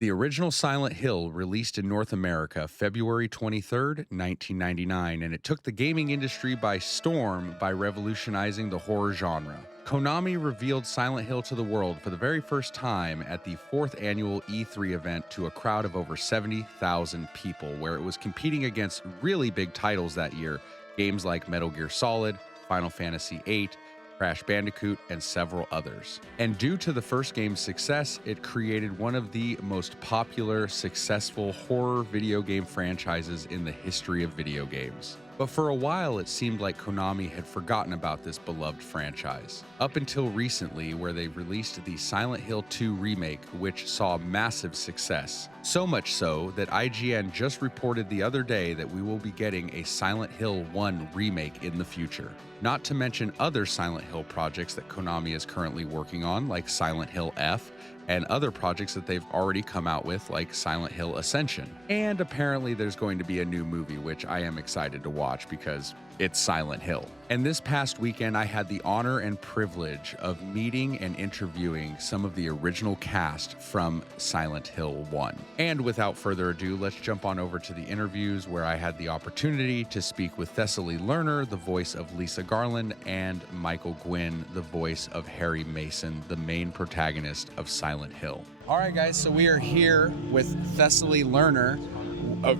The original Silent Hill released in North America February 23rd, 1999, and it took the gaming industry by storm by revolutionizing the horror genre. Konami revealed Silent Hill to the world for the very first time at the 4th annual E3 event to a crowd of over 70,000 people, where it was competing against really big titles that year, games like Metal Gear Solid, Final Fantasy VIII, Crash Bandicoot, and several others. And due to the first game's success, it created one of the most popular, successful horror video game franchises in the history of video games. But for a while, it seemed like Konami had forgotten about this beloved franchise. Up until recently, where they released the Silent Hill 2 remake, which saw massive success. So much so that IGN just reported the other day that we will be getting a Silent Hill 1 remake in the future. Not to mention other Silent Hill projects that Konami is currently working on, like Silent Hill F, and other projects that they've already come out with, like Silent Hill Ascension. And apparently there's going to be a new movie, which I am excited to watch because it's Silent Hill. And this past weekend, I had the honor and privilege of meeting and interviewing some of the original cast from Silent Hill 1. And without further ado, let's jump on over to the interviews where I had the opportunity to speak with Thessaly Lerner, the voice of Lisa Garland, and Michael Gwyn, the voice of Harry Mason, the main protagonist of Silent Hill. All right, guys, so we are here with Thessaly Lerner,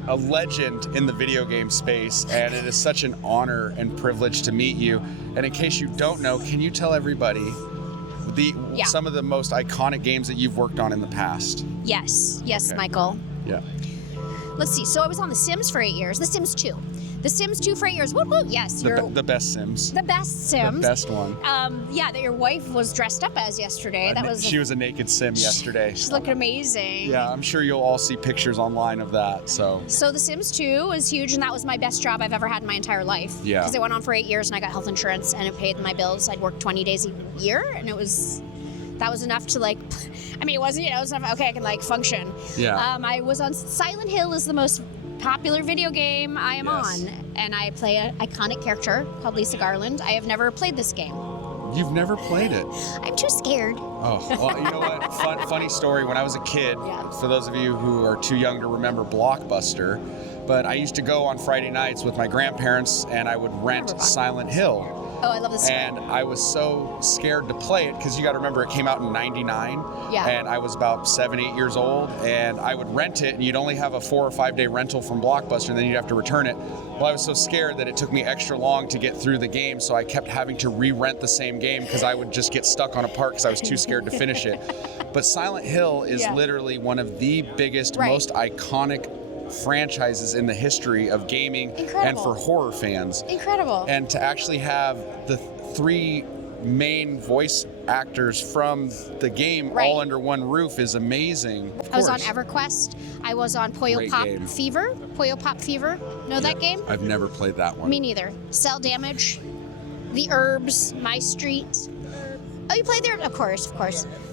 a legend in the video game space, and it is such an honor and privilege to meet you. And in case you don't know, can you tell everybody some of the most iconic games that you've worked on in the past? Yes, Okay. Michael. Yeah. Let's see. So I was on The Sims for 8 years. The Sims 2. The Sims 2 for 8 years. Woo woo. Yes, The best Sims. the best Sims. The best one. Yeah, that your wife was dressed up as yesterday. She was a naked Sim yesterday. She's looking amazing. Yeah, I'm sure you'll all see pictures online of that. So The Sims 2 was huge, and that was my best job I've ever had in my entire life. Yeah. Because it went on for 8 years, and I got health insurance, and it paid my bills. I'd work 20 days a year, and that was enough to it wasn't, it was enough, okay, I can function. Yeah. I was on Silent Hill is the most popular video game I am on, and I play an iconic character called Lisa Garland. I have never played this game. You've never played it? I'm too scared. Oh, well, you know what? Funny story. When I was a kid, Yeah. for those of you who are too young to remember Blockbuster, but I used to go on Friday nights with my grandparents, and I would rent Silent Hill. Oh, I love this story. And I was so scared to play it because you got to remember it came out in '99, Yeah. and I was about 7, 8 years old, and I would rent it, and you'd only have a 4 or 5 day rental from Blockbuster, and then you'd have to return it. Well, I was so scared that it took me extra long to get through the game, so I kept having to re-rent the same game because I would just get stuck on a part because I was too scared to finish it. But Silent Hill is literally one of the biggest, most iconic franchises in the history of gaming and for horror fans. Incredible. And to actually have the 3 main voice actors from the game all under one roof is amazing. I was on EverQuest. I was on Puyo Great Pop game. Fever. Puyo Pop Fever. Know that game? I've never played that one. Me neither. Cell Damage, The Herbs, My Street. Oh, you played there? Of course.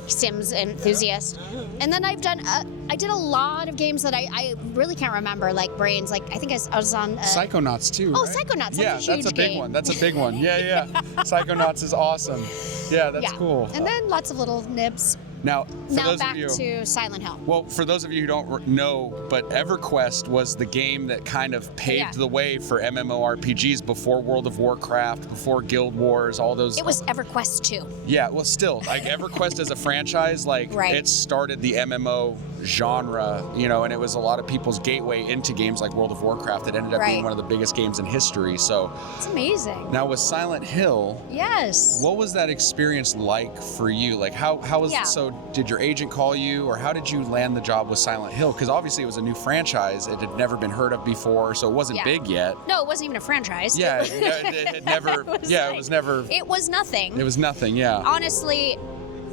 Sims Enthusiast. And then I did a lot of games that I really can't remember, like Brains. I think I was on... Psychonauts too, Oh, right? Psychonauts. Yeah, That's a huge big game. one. That's a big one. Yeah. Psychonauts is awesome. Yeah, that's cool. And then lots of little nibs. Now, for Now those back of you, to Silent Hill. Well, for those of you who don't know, but EverQuest was the game that kind of paved the way for MMORPGs before World of Warcraft, before Guild Wars, all those. It was EverQuest 2. Yeah, well, still, EverQuest as a franchise, it started the MMO genre, and it was a lot of people's gateway into games like World of Warcraft. It ended up being one of the biggest games in history. So it's amazing. Now with Silent Hill, yes, what was that experience like for you? How was it? So did your agent call you, or how did you land the job with Silent Hill? Because obviously it was a new franchise; it had never been heard of before, so it wasn't big yet. No, it wasn't even a franchise. Yeah, it had never. it was never. It was nothing. It was nothing. Yeah. Honestly,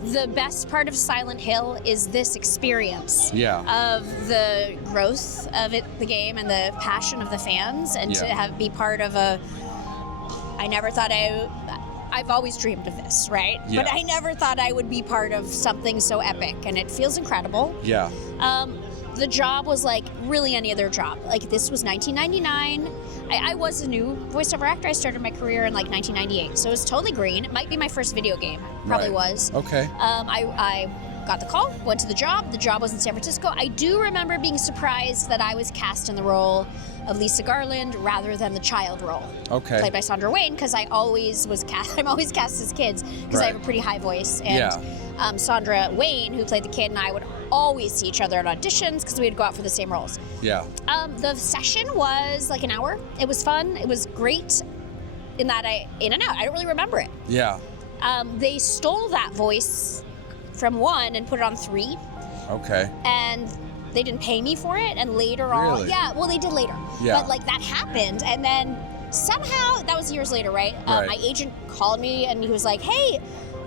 the best part of Silent Hill is this experience of the growth of the game and the passion of the fans, and to be part of I never thought I've always dreamed of this, right? Yeah. But I never thought I would be part of something so epic, and it feels incredible. Yeah. The job was like really any other job. This was 1999. I was a new voiceover actor. I started my career in 1998, so it was totally green. It might be my first video game. Probably was. Okay. I got the call, went to the job. The job was in San Francisco. I do remember being surprised that I was cast in the role of Lisa Garland rather than the child role. Okay. Played by Sandra Wayne, because I always was cast. I'm always cast as kids because I have a pretty high voice. And Sandra Wayne, who played the kid, and I would always see each other at auditions because we would go out for the same roles. Yeah. The session was like an hour. It was fun. It was great in that in and out. I don't really remember it. Yeah. They stole that voice from 1 and put it on 3. Okay. And they didn't pay me for it. And later on, well, they did later. Yeah. But like that happened, and then somehow that was years later, right? My agent called me and he was like, "Hey,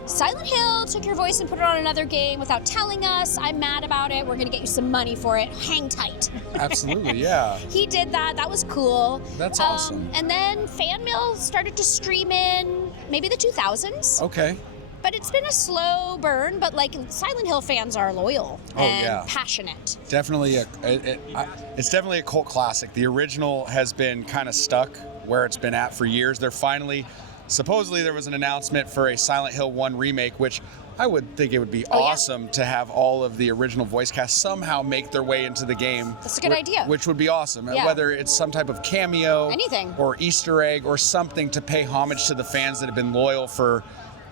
Silent Hill took your voice and put it on another game without telling us. I'm mad about it. We're going to get you some money for it. Hang tight." Absolutely, yeah. He did that. That was cool. That's awesome. And then Fan Mail started to stream in maybe the 2000s. Okay. But it's been a slow burn, but like Silent Hill fans are loyal and passionate. Definitely, it's definitely a cult classic. The original has been kind of stuck where it's been at for years. They're finally... Supposedly there was an announcement for a Silent Hill 1 remake, which I would think it would be awesome to have all of the original voice cast somehow make their way into the game. That's a good idea. Which would be awesome. Yeah. Whether it's some type of cameo, anything, or Easter egg, or something to pay homage to the fans that have been loyal for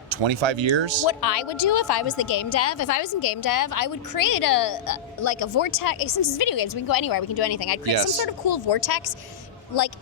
25 years. What I would do if I was the game dev, if I was in game dev, I would create a vortex. Since it's video games, we can go anywhere, we can do anything. I'd create some sort of cool vortex, like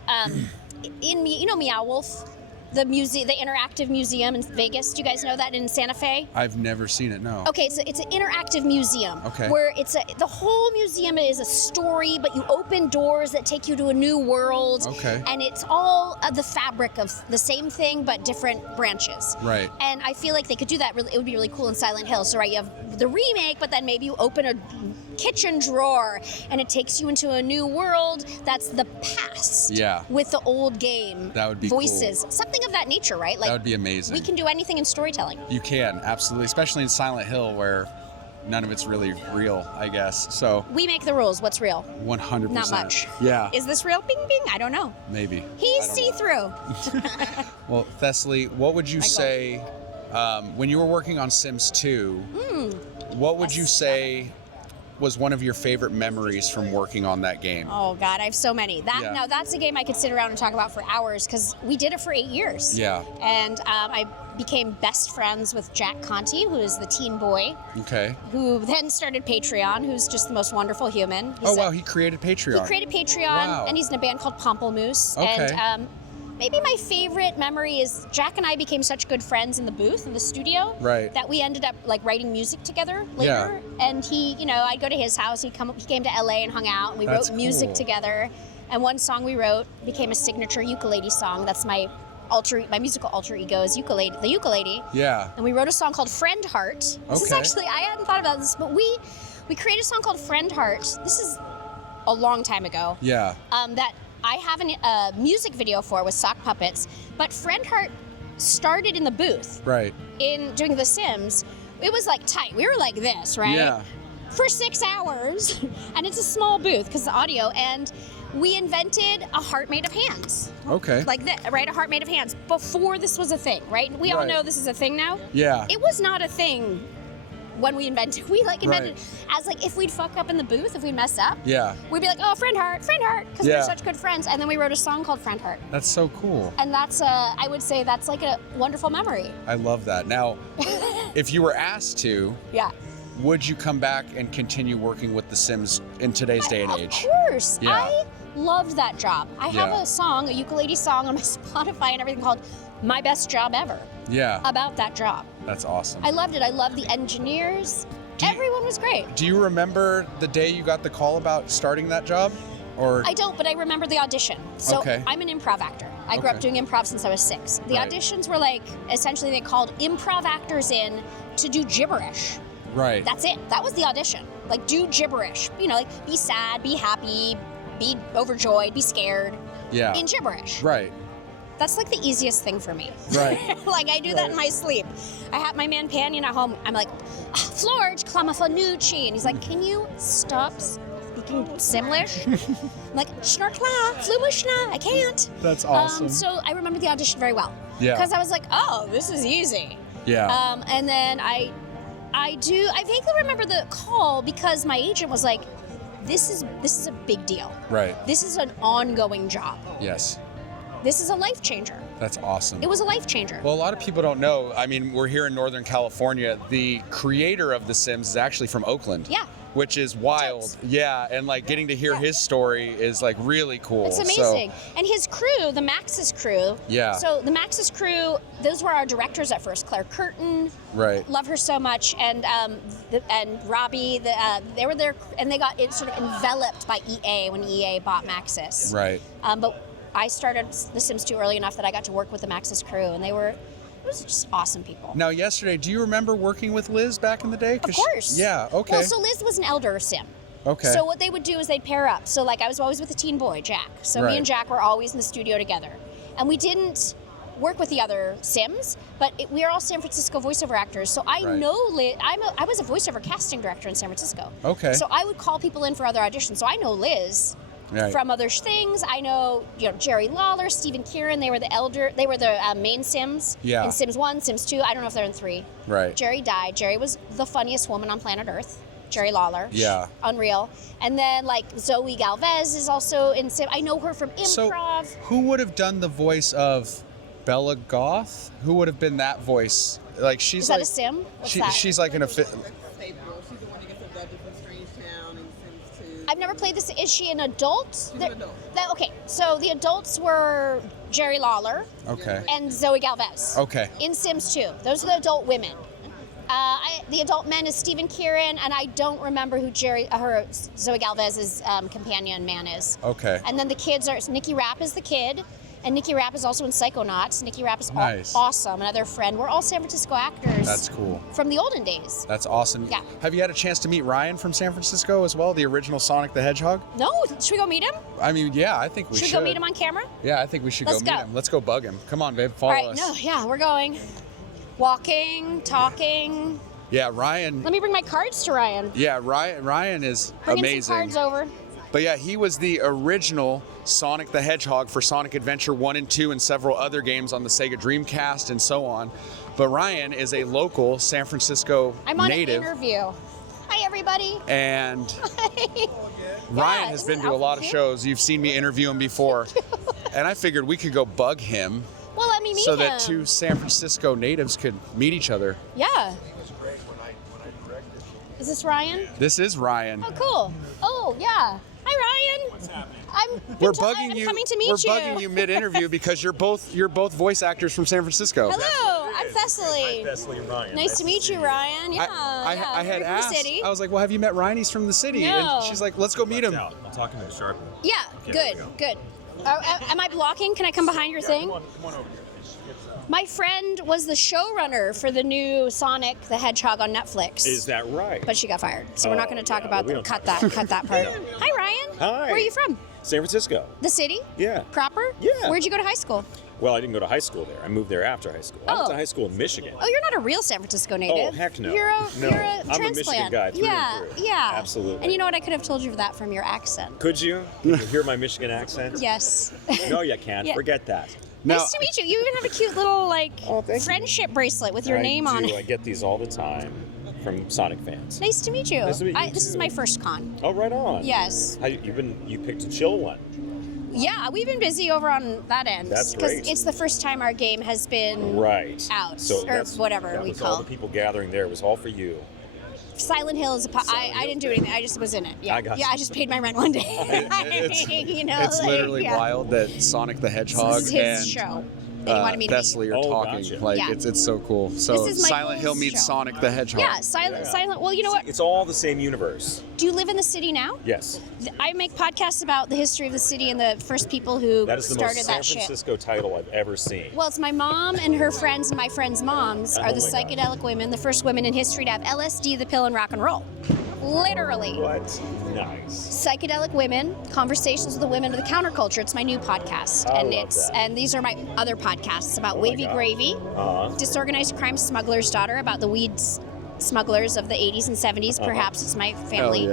in Meow Wolf. The interactive museum in Vegas. Do you guys know that in Santa Fe? I've never seen it, no. Okay, so it's an interactive museum. Okay. Where the whole museum is a story, but you open doors that take you to a new world. Okay. And it's all the fabric of the same thing, but different branches. Right. And I feel like they could do that. It would be really cool in Silent Hill. So, you have the remake, but then maybe you open a kitchen drawer and it takes you into a new world that's the past. Yeah. With the old game. That would be voices. Cool. Something of that nature, right? Like, that would be amazing. We can do anything in storytelling. You can, absolutely, especially in Silent Hill where none of it's really real, I guess. So we make the rules. What's real? 100%. Not much. Yeah. Is this real? Bing, bing. I don't know. Maybe. He's see-through. Well, Thesalie, what would you say when you were working on Sims 2? What would you say was one of your favorite memories from working on that game? Oh God, I have so many. Now that's a game I could sit around and talk about for hours because we did it for 8 years. Yeah. And I became best friends with Jack Conti, who is the teen boy. Okay. Who then started Patreon, who's just the most wonderful human. He created Patreon. He created Patreon, and he's in a band called Pomplamoose. Okay. And maybe my favorite memory is Jack and I became such good friends in the booth, in the studio, that we ended up like writing music together later. Yeah. And he, I'd go to his house. He came to LA and hung out, and we wrote music together. And one song we wrote became a signature ukulele song. That's my musical alter ego is the ukulele. Yeah. And we wrote a song called Friend Heart. This is actually, I hadn't thought about this, but we created a song called Friend Heart. This is a long time ago. Yeah. That I have a music video for with sock puppets, but Friend Heart started in the booth. Right. In doing The Sims. It was like tight. We were like this, right? Yeah. For 6 hours. And it's a small booth because the audio. And we invented a heart made of hands. Okay. Like that, right? A heart made of hands before this was a thing, right? We all know this is a thing now. Yeah. It was not a thing when we invented. We invented as if we'd fuck up in the booth, if we'd mess up. Yeah. We'd be like, oh, Friend Heart, because we're such good friends. And then we wrote a song called Friend Heart. That's so cool. And that's I would say that's like a wonderful memory. I love that. Now, if you were asked to, would you come back and continue working with The Sims in today's day and age? Of course. Yeah. I loved that job. I have a song, a ukulele song on my Spotify and everything called My Best Job Ever. Yeah. About that job. That's awesome. I loved it. I loved the engineers. Everyone was great. Do you remember the day you got the call about starting that job? Or I don't, but I remember the audition. So I'm an improv actor. I grew up doing improv since I was 6. The auditions were essentially they called improv actors in to do gibberish. Right. That's it. That was the audition. Do gibberish. Be sad, be happy, be overjoyed, be scared. Yeah. In gibberish. Right. That's the easiest thing for me. Right. I do that in my sleep. I have my man Panion at home. I'm like, Florge Clamafanucci. And he's like, can you stop speaking Simlish? I'm like, Schnorkla, Flumushna, I can't. That's awesome. So I remember the audition very well. Yeah. Because I was like, oh, this is easy. Yeah. And then I I do. I vaguely remember the call because my agent was like, this is a big deal. Right. This is an ongoing job. Yes. This is a life changer. That's awesome. It was a life changer. Well, a lot of people don't know. I mean, we're here in Northern California. The creator of The Sims is actually from Oakland. Yeah. Which is wild. Yeah, and like getting to hear his story is like really cool. It's amazing. And his crew, the Maxis crew. Yeah. So the Maxis crew, those were our directors at first. Claire Curtin. Right. Love her so much. And Robbie, they were there, and they got it sort of enveloped by EA when EA bought Maxis. Right. But I started The Sims 2 early enough that I got to work with the Maxis crew, and it was just awesome people. Now, yesterday, do you remember working with Liz back in the day? Of course. Yeah, okay. Well, so Liz was an elder sim. Okay. So what they would do is they'd pair up. So like I was always with a teen boy, Jack. So me and Jack were always in the studio together. And we didn't work with the other Sims, but we are all San Francisco voiceover actors. So I know Liz. I was a voiceover casting director in San Francisco. Okay. So I would call people in for other auditions. So I know Liz. Right. From other things. I know, Jerry Lawler, Stephen Kieran, they were the main Sims in Sims 1, Sims 2. I don't know if they're in 3. Right. Jerry died. Jerry was the funniest woman on planet Earth. Jerry Lawler. Yeah. Unreal. And then like Zoe Galvez is also in Sim. I know her from improv. So who would have done the voice of Bella Goth? Who would have been that voice? Like she's is that a Sim? What's that? She's like an I've never played this. Is she an adult? She's an adult. Okay, so the adults were Jerry Lawler and Zoe Galvez. Okay. In Sims 2. Those are the adult women. The adult men is Stephen Kieran, and I don't remember who Zoe Galvez's companion man is. Okay. And then the kids are, Nikki Rapp is the kid, and Nikki Rapp is also in Psychonauts. Nikki Rapp is awesome, another friend. We're all San Francisco actors. That's cool. From the olden days. That's awesome. Yeah. Have you had a chance to meet Ryan from San Francisco as well, the original Sonic the Hedgehog? No. Should we go meet him? I mean, yeah, I think we should. Should we go meet him on camera? Yeah, I think we should go meet him. Let's go bug him. Come on, babe, follow us. All right, yeah, we're going. Walking, talking. Yeah, Ryan. Let me bring my cards to Ryan. Yeah, Ryan is Bringing amazing. Some cards over. But yeah, he was the original Sonic the Hedgehog for Sonic Adventure 1 and 2 and several other games on the Sega Dreamcast and so on. But Ryan is a local San Francisco native. I'm on an interview. Hi, everybody. And Ryan has been to a lot of shows. You've seen me interview him before. And I figured we could go bug him. Well, let me meet him. So that two San Francisco natives could meet each other. Yeah. Is this Ryan? This is Ryan. Oh, cool. Oh, yeah. Hi, Ryan. What's happening? I'm coming to meet you. We're bugging you mid-interview because you're both voice actors from San Francisco. Hello, I'm Thessaly. Hi, Thessaly and Ryan. Nice to meet you, Ryan. Yeah, I had asked. The city. I was like, "Well, have you met Ryan? He's from the city." No. And she's like, "Let's go meet him." I'm talking to the sharp. Yeah, Okay, good. Am I blocking? Can I come behind your thing? Come on over here. My friend was the showrunner for the new Sonic the Hedgehog on Netflix. Is that right? But she got fired, so we're not going to talk about that. Cut that part. Hi, Ryan. Hi. Where are you from? San Francisco. The city? Yeah. Proper? Yeah. Where'd you go to high school? Well, I didn't go to high school there. I moved there after high school. I went to high school in Michigan. Oh, you're not a real San Francisco native. Oh, heck no. You're a I'm transplant. a Michigan guy through and through. Yeah. Absolutely. And you know what? I could have told you that from your accent. Could you? Did you hear my Michigan accent? Yes. No, you can't. Yeah. Forget that. Nice to meet you. You even have a cute little friendship bracelet with your name on it. I get these all the time from Sonic fans. Nice to meet you. Nice to meet you This is my first con. Oh, right on. Yes. You picked a chill one. Yeah, we've been busy over on that end. That's great. Because it's the first time our game has been out, or whatever we call all the people gathering there. It was all for you. Silent Hill is I didn't do anything. I just was in it. Yeah, I just paid my rent one day. It's literally wild that Sonic the Hedgehog this is his show. They wanted me to Thessaly are talking. Gotcha. It's so cool. So this is Silent Hill meets show. Sonic the Hedgehog. Yeah, Silent. Well, you know what? It's all the same universe. Do you live in the city now? Yes. I make podcasts about the history of the city and the first people who that is the started most that San Francisco title I've ever seen. Well, it's my mom and her friends and my friends' moms are the psychedelic women, the first women in history to have LSD, the pill, and rock and roll. Literally. What? Nice. Psychedelic Women, Conversations with the Women of the Counterculture. It's my new podcast. And these are my other podcasts about Wavy Gravy, Disorganized Crime Smuggler's Daughter, about the weed smugglers of the 80s and 70s. Perhaps it's my family.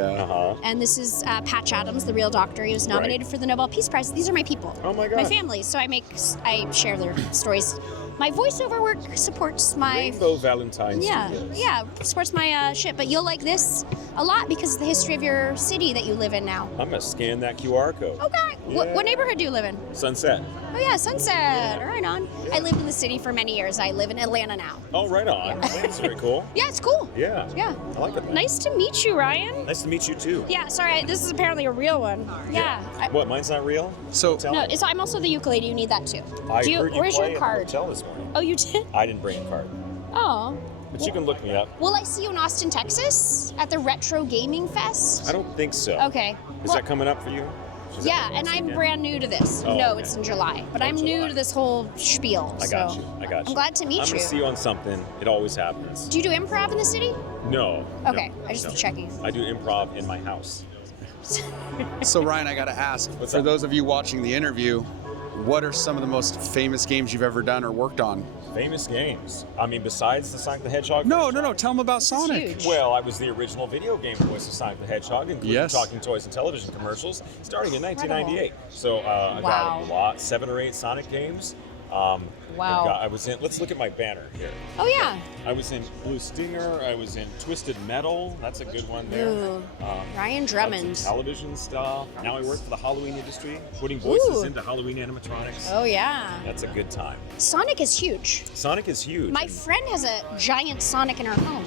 And this is Patch Adams, the real doctor. He was nominated for the Nobel Peace Prize. These are my people. Oh my God. My family. So I share their stories. My voiceover work supports my Rainbow Valentine Studios. yeah, supports my shit. But you'll like this a lot because of the history of your city that you live in now. I'm gonna scan that QR code. Okay. What neighborhood do you live in? Sunset. Oh yeah, Sunset. Right on. I lived in the city for many years. I live in Atlanta now. Oh, right on. That's very cool. Yeah, it's cool. Yeah. Yeah. I like it. Nice to meet you, Ryan. Nice to meet you too. Yeah, sorry, this is apparently a real one. Yeah. What? Mine's not real? So No, I'm also the ukulele. You need that too. I heard you Where's play your at the card? hotel this morning. Oh, you did? I didn't bring a card, Oh. but you can look me up. Will I see you in Austin, Texas at the Retro Gaming Fest? I don't think so. Okay. Is Well, that coming up for you? Is yeah, that and next I'm weekend? brand new to this. Oh, No, okay. it's in July. But Oh, I'm new July. to this whole spiel. I got so you. I got you. I'm glad to meet I'm you. gonna see you on something. It always happens. Do you do improv in the city? No. Okay, no, I just no. was checking. I do improv in my house. So Ryan, I got to ask, What's for up? those of you watching the interview, what are some of the most famous games you've ever done or worked on? Famous games. I mean, besides the Sonic the Hedgehog. No. Tell them about Sonic. huge. Well, I was the original video game voice of Sonic the Hedgehog, including Yes. talking toys and television commercials, starting in 1998. So I Wow. got a lot, 7 or 8 Sonic games. Wow. I was in. Let's look at my banner here. Oh yeah. I was in Blue Stinger. I was in Twisted Metal. That's a good one there. Ooh. Ryan Lots Drummond. of television stuff. Now I work for the Halloween industry, putting voices Ooh. into Halloween animatronics. Oh yeah. That's a good time. Sonic is huge. Sonic is huge. My friend has a giant Sonic in her home.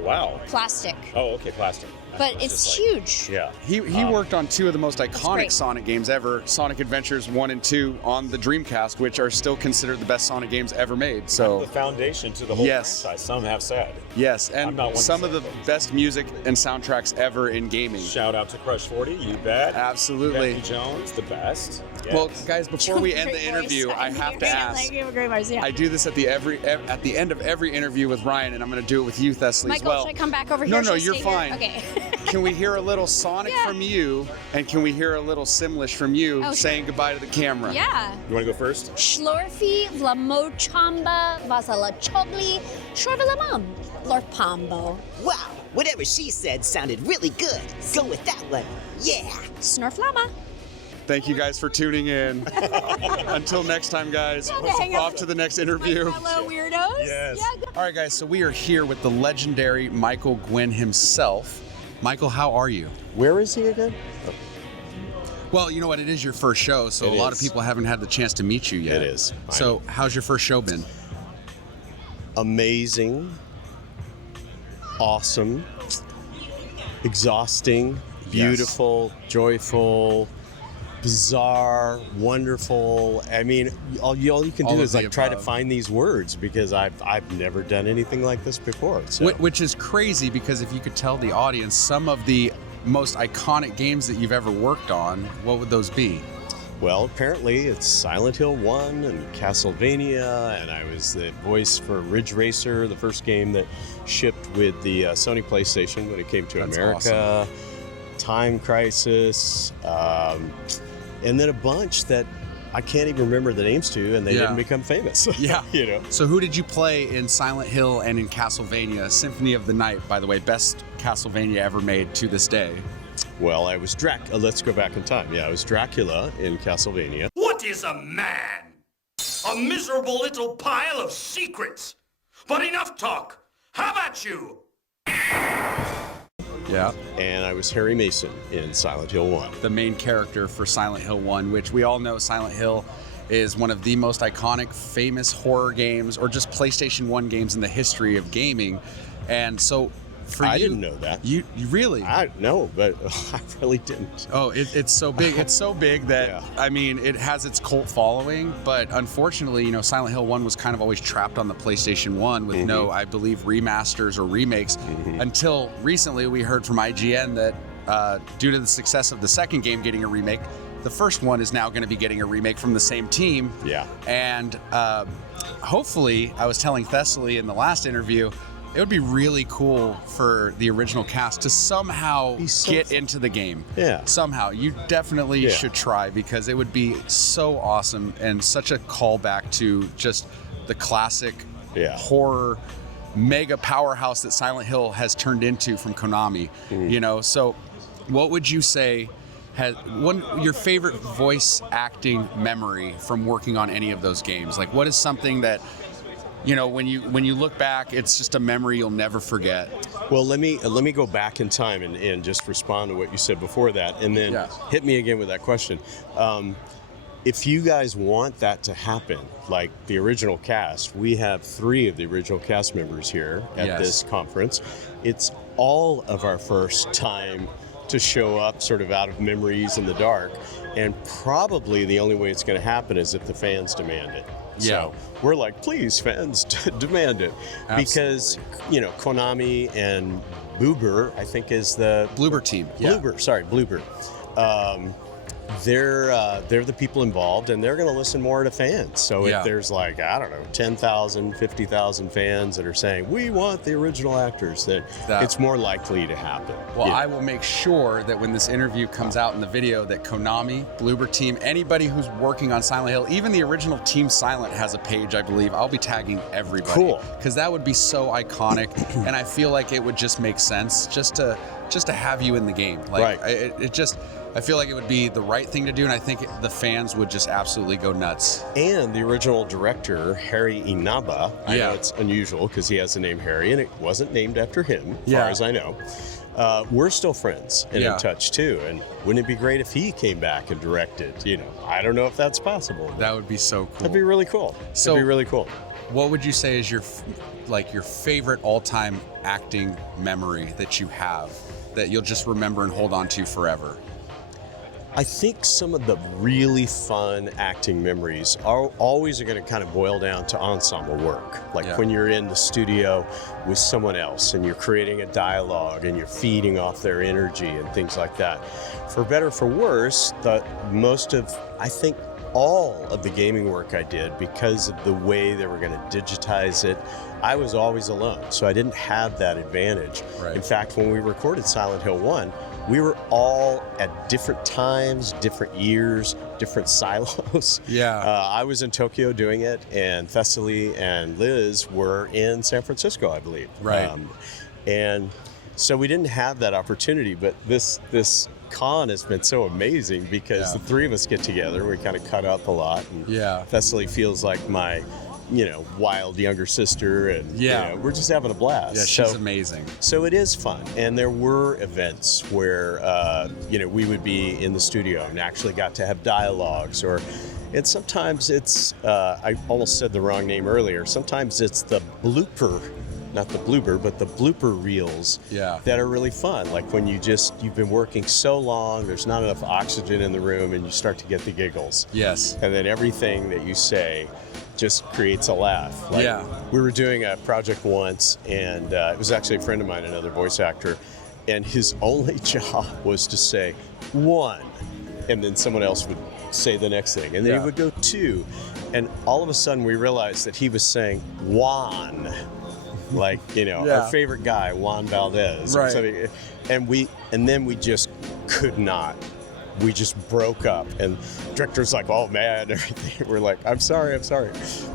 Wow. Plastic. Oh, okay, plastic. But That's it's just huge. Yeah. He worked on 2 of the most iconic great. Sonic games ever, Sonic Adventures 1 and 2 on the Dreamcast, which are still considered the best Sonic games ever made. The So foundation to the whole Yes. franchise. Some have said. yes, I'm and not one to some say of the those. best music and soundtracks ever in gaming. Shout out to Crush 40, you bet. Absolutely. Becky Jones, the best. Yes. Well, guys, before we end Great the interview, voice. I have to ask. You have a great voice, yeah. I do this at the end of every interview with Ryan, and I'm going to do it with you, Thessaly, as Michael, well. should I come back over No, here? no, Should I you're stay here? fine. Okay. Can we hear a little Sonic Yeah. from you, and can we hear a little Simlish from you Oh, sure. saying goodbye to the camera? Yeah. You want to go first? Schlorfi vlamochamba vasalachogli shorvalamam lorpambo. Wow, whatever she said sounded really good. Go with that one. Yeah. Snorflama. Thank you guys for tuning in. Until next time, guys. Yeah, hang out. Off to the next interview. Fellow weirdos. Yes. Yeah, good. All right, guys, so we are here with the legendary Michael Gwyn himself. Michael, how are you? Where is he again? Well, you know what? It is your first show, so It a lot of is. people haven't had the chance to meet you yet. It is. I So, how's your first show been? Amazing, awesome, exhausting, beautiful, joyful, bizarre, wonderful. I mean, all you can All do of is the like try to above. find these words because I've never done anything like this before. So. Which is crazy because if you could tell the audience some of the most iconic games that you've ever worked on, what would those be? Well, apparently it's Silent Hill 1 and Castlevania, and I was the voice for Ridge Racer, the first game that shipped with the Sony PlayStation when it came to That's America. Time Crisis, and then a bunch that I can't even remember the names to, and they Yeah. didn't become famous. Yeah. you know. So who did you play in Silent Hill and in Castlevania? Symphony of the Night, by the way, best Castlevania ever made to this day. Well, I was let's go back in time. Yeah, I was Dracula in Castlevania. What is a man? A miserable little pile of secrets. But enough talk. How about you? Yeah. And I was Harry Mason in Silent Hill 1. The main character for Silent Hill 1, which we all know Silent Hill is one of the most iconic, famous horror games or just PlayStation 1 games in the history of gaming. And so for I you, didn't know that. You really? I know, but I really didn't. Oh, it's so big. It's so big that, Yeah. I mean, it has its cult following, but unfortunately, you know, Silent Hill 1 was kind of always trapped on the PlayStation 1 with no, I believe, remasters or remakes until recently we heard from IGN that due to the success of the second game getting a remake, the first one is now going to be getting a remake from the same team. Yeah. And hopefully, I was telling Thessaly in the last interview, it would be really cool for the original cast to somehow Be so get fun. into the game. Yeah. Somehow. You definitely Yeah. should try because it would be so awesome and such a callback to just the classic Yeah. horror mega powerhouse that Silent Hill has turned into from Konami. You know, so what would you say has your favorite voice acting memory from working on any of those games? Like, what is something that you know, when you look back, it's just a memory you'll never forget. Well, let me go back in time and just respond to what you said before that, and then hit me again with that question. If you guys want that to happen, like the original cast, we have 3 of the original cast members here at this conference. It's all of our first time to show up sort of out of memories in the dark, and probably the only way it's going to happen is if the fans demand it. So we're like, please, fans, demand it. Absolutely. Because, you know, Konami and Bloober, I think is the... Bloober Team. Bloober. They're the people involved, and they're going to listen more to fans. So if there's like, I don't know, 10,000, 50,000 fans that are saying, we want the original actors, then it's more likely to happen. Well, I will make sure that when this interview comes out in the video that Konami, Bloober Team, anybody who's working on Silent Hill, even the original Team Silent has a page, I believe. I'll be tagging everybody. Cool. Because that would be so iconic, and I feel like it would just make sense just to have you in the game. Like, I feel like it would be the right thing to do, and I think the fans would just absolutely go nuts. And the original director, Harry Inaba, I know it's unusual because he has the name Harry, and it wasn't named after him, as far as I know. We're still friends and in touch too, and wouldn't it be great if he came back and directed? You know, I don't know if that's possible. That would be so cool. That'd be really cool. So, that'd be really cool. What would you say is your favorite all-time acting memory that you have that you'll just remember and hold on to forever? I think some of the really fun acting memories are always going to kind of boil down to ensemble work. Like when you're in the studio with someone else and you're creating a dialogue and you're feeding off their energy and things like that. For better or for worse, I think all of the gaming work I did, because of the way they were going to digitize it, I was always alone. So I didn't have that advantage. Right. In fact, when we recorded Silent Hill 1, we were all at different times, different years, different silos. I was in Tokyo doing it, and Thessaly and Liz were in San Francisco, I believe. Right. And so we didn't have that opportunity, but this con has been so amazing because the 3 of us get together. We kind of cut up a lot. And Thessaly feels like my, wild younger sister, and we're just having a blast. Yeah, she's amazing. So it is fun, and there were events where we would be in the studio and actually got to have dialogues, and sometimes it's I almost said the wrong name earlier. Sometimes it's the blooper. Not the blooper, but the blooper reels that are really fun. Like when you've been working so long, there's not enough oxygen in the room, and you start to get the giggles. Yes. And then everything that you say just creates a laugh. Like, we were doing a project once, and it was actually a friend of mine, another voice actor, and his only job was to say 1, and then someone else would say the next thing, and then he would go 2, and all of a sudden we realized that he was saying Juan. Like, our favorite guy, Juan Valdez, or something. And then we just could not. We just broke up, and the director's like, "Oh man," everything. We're like, "I'm sorry."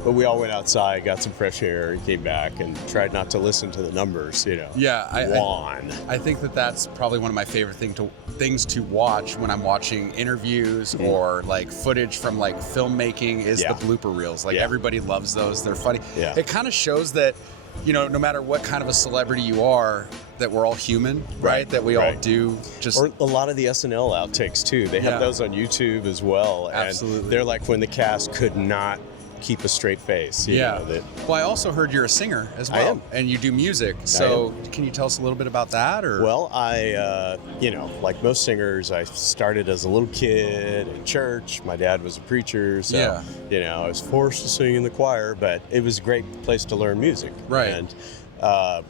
But we all went outside, got some fresh air, and came back, and tried not to listen to the numbers. Juan. I think that's probably one of my favorite things to watch when I'm watching interviews or like footage from like filmmaking is the blooper reels. Like everybody loves those. They're funny. It kind of shows that, no matter what kind of a celebrity you are, that we're all human, right? That we all do just... Or a lot of the SNL outtakes, too. They have those on YouTube as well. Absolutely. And they're like when the cast could not keep a straight face. Well, I also heard you're a singer as well. I am. And you do music. So can you tell us a little bit about that? Or? Well, I, like most singers, I started as a little kid in church. My dad was a preacher. So, I was forced to sing in the choir, but it was a great place to learn music. Right. And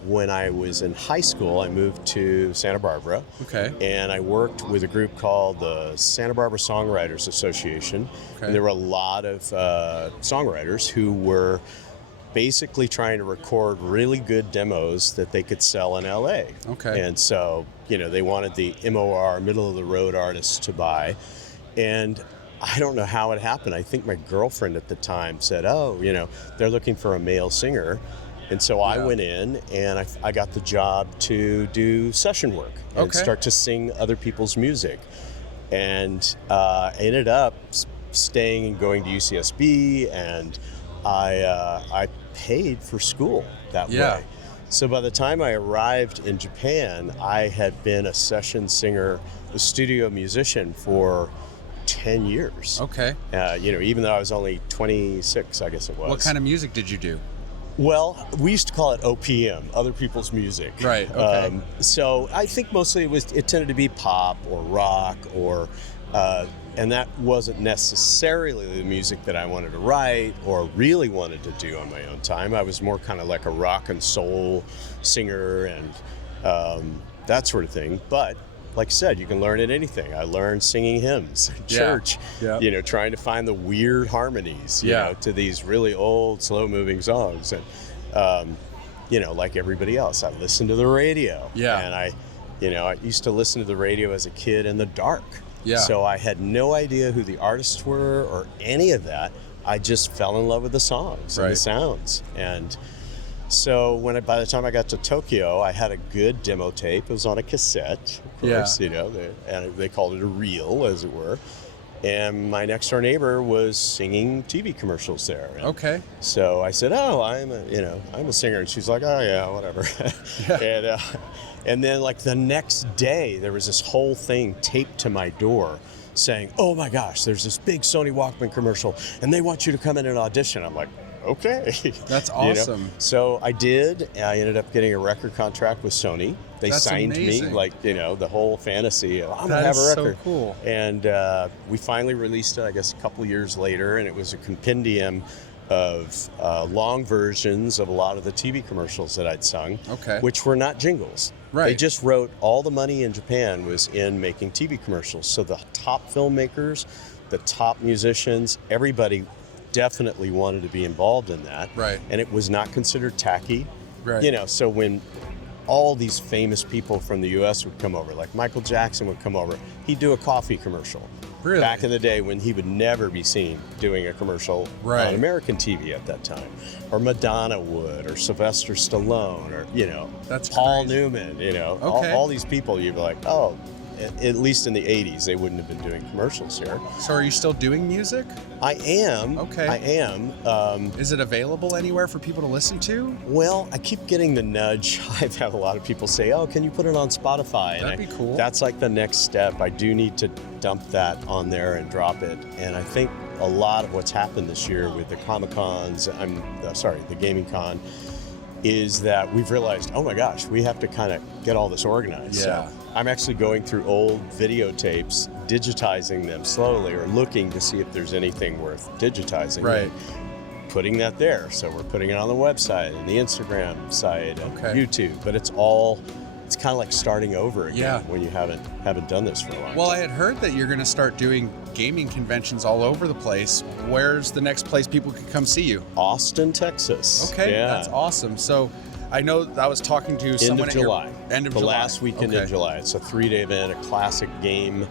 when I was in high school, I moved to Santa Barbara. Okay. And I worked with a group called the Santa Barbara Songwriters Association. Okay. And there were a lot of songwriters who were basically trying to record really good demos that they could sell in LA. Okay. And so, they wanted the MOR, middle of the road artists, to buy. And I don't know how it happened. I think my girlfriend at the time said, they're looking for a male singer. And so I went in, and I got the job to do session work and start to sing other people's music. And I ended up staying and going to UCSB, and I paid for school that way. So by the time I arrived in Japan, I had been a session singer, a studio musician for 10 years. Okay. Even though I was only 26, I guess it was. What kind of music did you do? Well, we used to call it OPM, other people's music. Right, okay. So I think mostly it tended to be pop or rock and that wasn't necessarily the music that I wanted to write or really wanted to do on my own time. I was more kind of like a rock and soul singer and that sort of thing. But like I said, you can learn at anything. I learned singing hymns in church, trying to find the weird harmonies, to these really old, slow-moving songs. And, like everybody else, I listened to the radio. Yeah. And I used to listen to the radio as a kid in the dark. Yeah. So I had no idea who the artists were or any of that. I just fell in love with the songs and the sounds. And so by the time I got to Tokyo, I had a good demo tape. It was on a cassette, of course, and they called it a reel, as it were. And my next door neighbor was singing TV commercials there. And so I said, "Oh, I'm a singer," and she's like, "Oh yeah, whatever." And then like the next day, there was this whole thing taped to my door, saying, "Oh my gosh, there's this big Sony Walkman commercial, and they want you to come in and audition." I'm like, okay. That's awesome. So I did. I ended up getting a record contract with Sony. They signed me, the whole fantasy of, I'm going to have a record. So cool. And we finally released it, I guess, a couple years later, and it was a compendium of long versions of a lot of the TV commercials that I'd sung, which were not jingles. Right. They just wrote, all the money in Japan was in making TV commercials. So the top filmmakers, the top musicians, everybody definitely wanted to be involved in that. Right. And it was not considered tacky. Right. So when all these famous people from the US would come over, like Michael Jackson would come over, he'd do a coffee commercial. Really? Back in the day when he would never be seen doing a commercial on American TV at that time. Or Madonna would, or Sylvester Stallone, or, That's Paul crazy. Newman, all these people, you'd be like, oh, at least in the 80s, they wouldn't have been doing commercials here. So are you still doing music? I am. Okay. I am. Is it available anywhere for people to listen to? Well, I keep getting the nudge. I've had a lot of people say, oh, can you put it on Spotify? That'd be cool. That's like the next step. I do need to dump that on there and drop it. And I think a lot of what's happened this year with the Comic-Cons, the Gaming Con, is that we've realized, oh my gosh, we have to kind of get all this organized. Yeah. So I'm actually going through old videotapes, digitizing them slowly, or looking to see if there's anything worth digitizing. Right. And putting that there. So we're putting it on the website and the Instagram site and YouTube. But it's kind of like starting over again when you haven't done this for a long time. Well, I had heard that you're going to start doing gaming conventions all over the place. Where's the next place people can come see you? Austin, Texas. Okay, that's awesome. So I know I was talking to someone End of July. End of July. The last weekend in July. It's a 3-day event, a classic game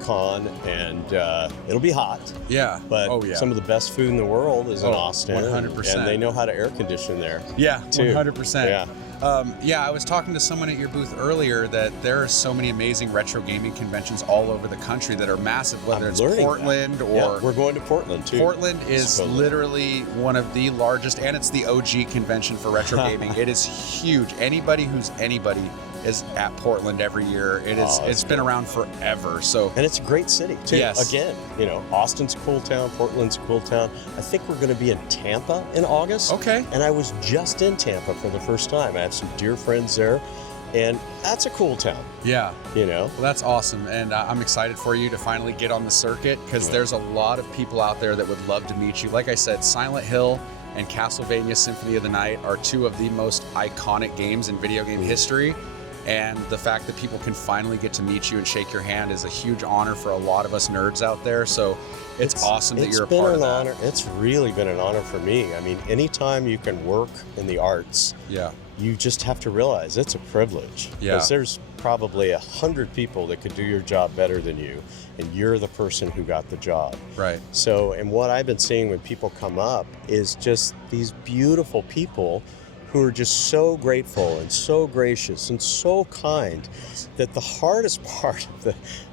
con, and it'll be hot. Yeah. But some of the best food in the world is in Austin. 100%. And they know how to air condition there. Yeah, too. 100%. Yeah. I was talking to someone at your booth earlier that there are so many amazing retro gaming conventions all over the country that are massive, whether it's Portland or... we're going to Portland, too. Portland is literally one of the largest, and it's the OG convention for retro gaming. It is huge. Anybody who's anybody is at Portland every year. It's been around forever. And it's a great city too. Yes. Again, Austin's a cool town, Portland's a cool town. I think we're going to be in Tampa in August. Okay. And I was just in Tampa for the first time. I have some dear friends there, and that's a cool town. Yeah. Well, that's awesome, and I'm excited for you to finally get on the circuit, because there's a lot of people out there that would love to meet you. Like I said, Silent Hill and Castlevania Symphony of the Night are two of the most iconic games in video game history. And the fact that people can finally get to meet you and shake your hand is a huge honor for a lot of us nerds out there. So it's awesome that you're a part of that. It's really been an honor for me. I mean, anytime you can work in the arts, you just have to realize it's a privilege. Because there's probably 100 people that could do your job better than you, and you're the person who got the job. Right. So, and what I've been seeing when people come up is just these beautiful people who are just so grateful and so gracious and so kind that the hardest part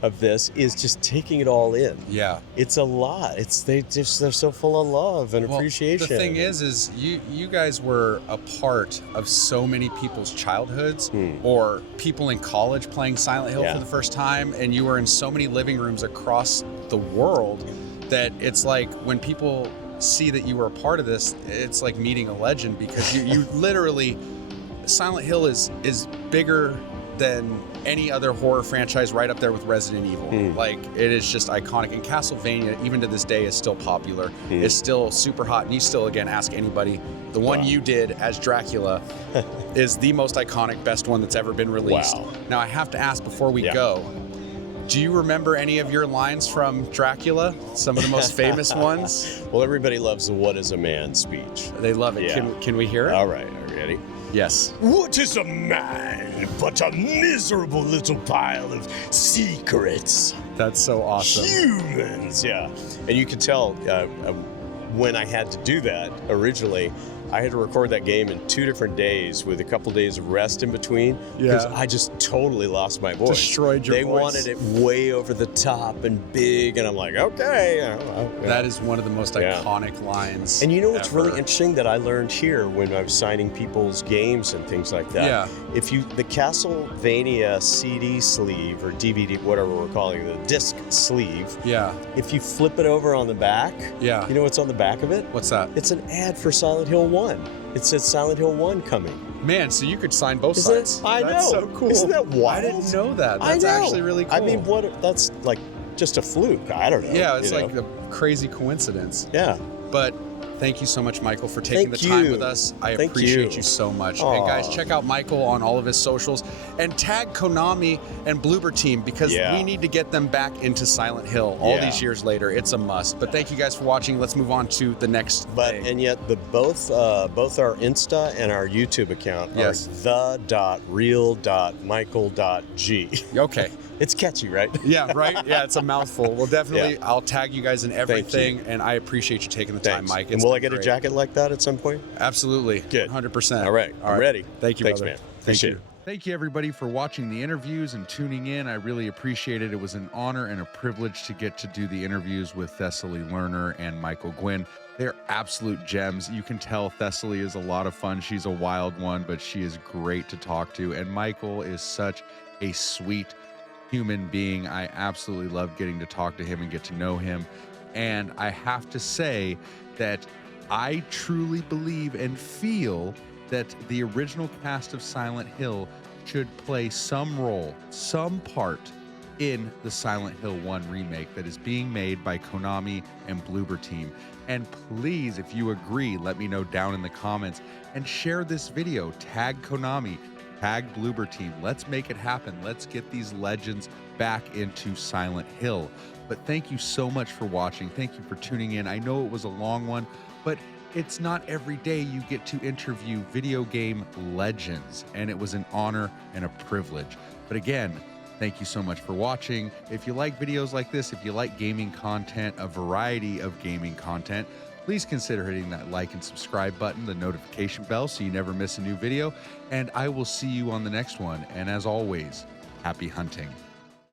of this is just taking it all in. Yeah. It's a lot. They're so full of love and appreciation. The thing is you guys were a part of so many people's childhoods or people in college playing Silent Hill for the first time, and you were in so many living rooms across the world that it's like when people see that you were a part of this, it's like meeting a legend, because you literally, Silent Hill is bigger than any other horror franchise, right up there with Resident Evil. Like, it is just iconic. And Castlevania, even to this day, is still popular. It's still super hot. And you still, again, ask anybody, the one you did as Dracula is the most iconic, best one that's ever been released. Wow. Now, I have to ask before we go, do you remember any of your lines from Dracula? Some of the most famous ones? Well, everybody loves the "What is a man" speech. They love it. Yeah. Can we hear it? All right, are you ready? Yes. What is a man but a miserable little pile of secrets? That's so awesome. Humans, yeah. And you can tell when I had to do that originally, I had to record that game in 2 different days with a couple days of rest in between, because I just totally lost my voice. Destroyed your voice. They wanted it way over the top and big, and I'm like, okay. That is one of the most iconic lines. And you know what's ever. really interesting that I learned here when I was signing people's games and things like that? Yeah. If the Castlevania CD sleeve or DVD, whatever we're calling it, the disc sleeve. Yeah. If you flip it over on the back, you know what's on the back of it? What's that? It's an ad for Silent Hill 1. It says Silent Hill 1 coming. Man, so you could sign both Isn't sides. I know. That's so cool. Isn't that wild? I didn't know that. That's I know. actually really cool. I mean, that's like just a fluke. I don't know. Yeah, it's like a crazy coincidence. Yeah. But thank you so much, Michael, for taking the time with us. I appreciate you so much. Aww. And guys, check out Michael on all of his socials and tag Konami and Bloober Team, because we need to get them back into Silent Hill all these years later. It's a must. But thank you guys for watching. Let's move on to the next thing. And yet both our Insta and our YouTube account are the.real.michael.g. Okay. It's catchy, right? Yeah, right? Yeah, it's a mouthful. Well, definitely, I'll tag you guys in everything, and I appreciate you taking the time, Mike. And will I get a jacket like that at some point? Absolutely. Good. 100%. All right. I'm ready. Thank you, Thanks, brother. man. Appreciate Thank it. Thank you, everybody, for watching the interviews and tuning in. I really appreciate it. It was an honor and a privilege to get to do the interviews with Thessaly Lerner and Michael Gwyn. They're absolute gems. You can tell Thessaly is a lot of fun. She's a wild one, but she is great to talk to. And Michael is such a sweet human being. I absolutely love getting to talk to him and get to know him. And I have to say that I truly believe and feel that the original cast of Silent Hill should play some role, some part in the Silent Hill 1 remake that is being made by Konami and Bloober Team. And please, if you agree, let me know down in the comments and share this video. Tag Konami, tag Bloober Team. Let's make it happen. Let's get these legends back into Silent Hill. But thank you so much for watching. Thank you for tuning in. I know it was a long one, but it's not every day you get to interview video game legends, and it was an honor and a privilege. But again, thank you so much for watching. If you like videos like this, if you like gaming content, a variety of gaming content, please consider hitting that like and subscribe button, the notification bell, so you never miss a new video. And I will see you on the next one. And as always, happy hunting.